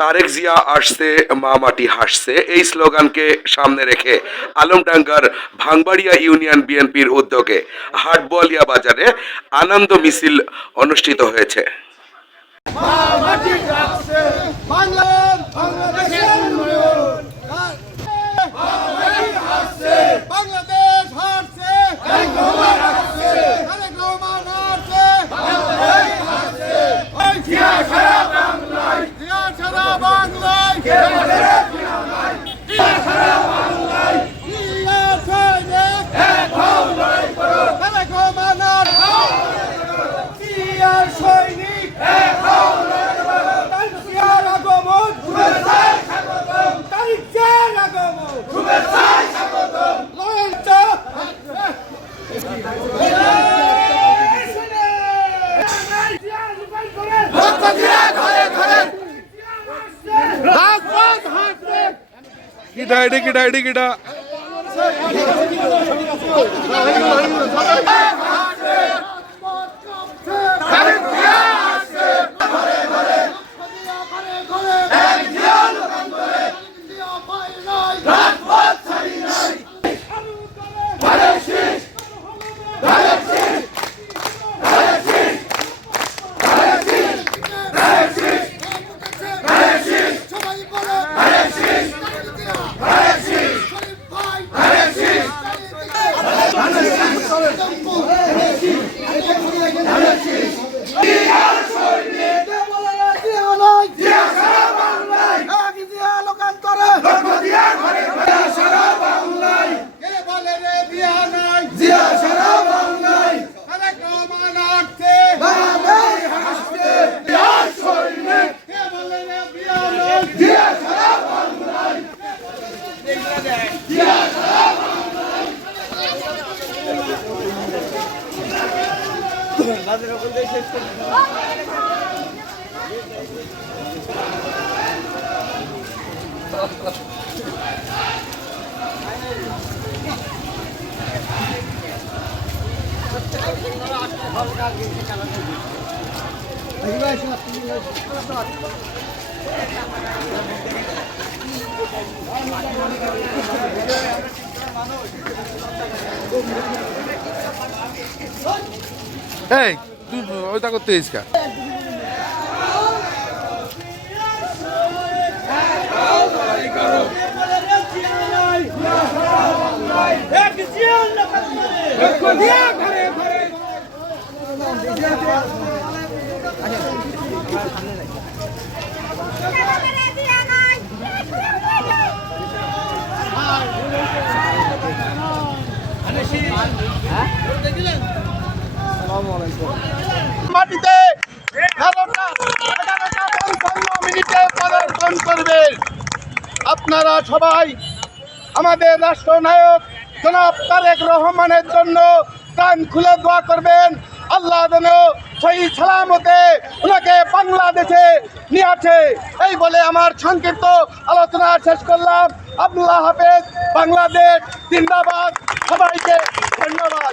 তারেক জিয়া আসছে, মা মাটি হাসছে এই স্লোগানকে সামনে রেখে আলমডাঙ্গার ভাঙবাড়িয়া ইউনিয়ন বিএনপির উদ্যোগে হাটবোয়ালিয়া বাজারে আনন্দ মিছিল অনুষ্ঠিত হয়েছে। কিটা এই তুই ওইটা করতে ইসকা মাটিতে 11:55 মিনিটে পদার্পণ করবেন। আপনারা সবাই আমাদের রাষ্ট্রনায়ক জনাব তারেক রহমানের জন্য প্রাণ খুলে দোয়া করবেন। আল্লাহ যেন সেই সালামতে ওনাকে বাংলাদেশে নিয়ে আসে। এই বলে আমার সংক্ষিপ্ত আলোচনা শেষ করলাম। আল্লাহ হাফেজ। বাংলাদেশ জিন্দাবাদ। সবাইকে ধন্যবাদ।